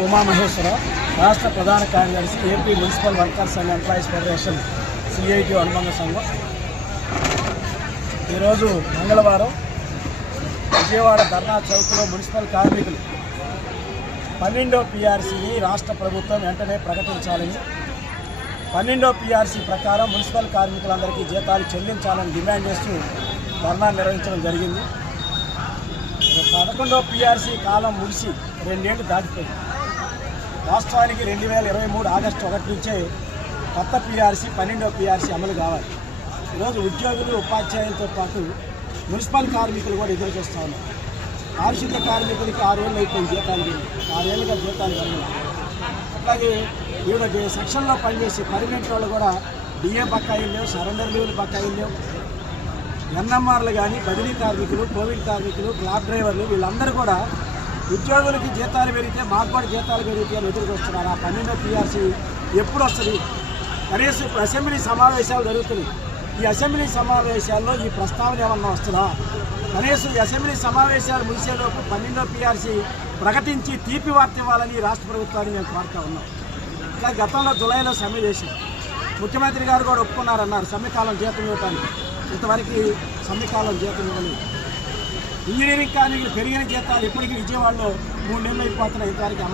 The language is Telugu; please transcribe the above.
ఉమామహేశ్వరరావు రాష్ట్ర ప్రధాన కార్యదర్శి AP municipal workers and employees federation CIT అనుబంధ సంఘం. ఈరోజు మంగళవారం విజయవాడ ధర్నా చౌక్లో మున్సిపల్ కార్మికులు 12వ పిఆర్సీని రాష్ట్ర ప్రభుత్వం వెంటనే ప్రకటించాలని, 12వ పిఆర్సీ ప్రకారం మున్సిపల్ కార్మికులందరికీ జీతాలు చెల్లించాలని డిమాండ్ చేస్తూ ధర్నా నిర్వహించడం జరిగింది. 11వ పిఆర్సీ కాలం ముగిసి 2 ఏళ్లు దాటిపోయింది. రాష్ట్రానికి 2023 ఆగస్టు 1 నుంచే కొత్త పిఆర్సీ 12వ పిఆర్సీ అమలు కావాలి. ఈరోజు ఉద్యోగులు ఉపాధ్యాయులతో పాటు మున్సిపల్ కార్మికులు కూడా ఎదురు చూస్తూ ఉన్నారు. పారిశుద్ధ్య కార్మికులకి 6 ఏళ్ళు అయిపోయింది జీతాలు, 6 ఏళ్ళుగా జీతాలు కలిగిన. అట్లాగే వివిధ సెక్షన్లో పనిచేసి పర్మనెంట్ వాళ్ళు కూడా డిఏ బకాయిలు లేవు, సరెండర్ లీవ్లు బకాయిలు లేవు. ఎన్ఎంఆర్లు కానీ, బదిలీ కార్మికులు, కోవిడ్ కార్మికులు, క్లాబ్ డ్రైవర్లు వీళ్ళందరూ కూడా ఉద్యోగులకి జీతాలు పెరిగితే మాకు కూడా జీతాలు పెరిగితే అని ఎదురుకొస్తున్నారు. ఆ 12వ పిఆర్సీ ఎప్పుడు వస్తుంది? కనీసం ఇప్పుడు అసెంబ్లీ సమావేశాలు జరుగుతున్నాయి. ఈ అసెంబ్లీ సమావేశాల్లో ఈ ప్రస్తావన ఏమన్నా వస్తుందా? కనీసం ఈ అసెంబ్లీ సమావేశాలు ముగిసేలోపు 12వ పిఆర్సీ ప్రకటించి తీపి వార్త ఇవ్వాలని రాష్ట్ర ప్రభుత్వాన్ని మేము కోరుతా ఉన్నాం. ఇట్లా గతంలో జూలైలో సమ్మె చేసి ముఖ్యమంత్రి గారు కూడా ఒప్పుకున్నారన్నారు సమ్మెకాలం జీతం ఇవ్వటానికి. ఇంతవరకు సమ్మెకాలం జీతం ఇవ్వలేదు. ఇంజనీరింగ్ కార్మికులు పెరిగిన జీతాలు ఇప్పటికీ విజయవాడలో 3 నెలలు అయిపోతున్నాయి, ఇంతవరకు అమలు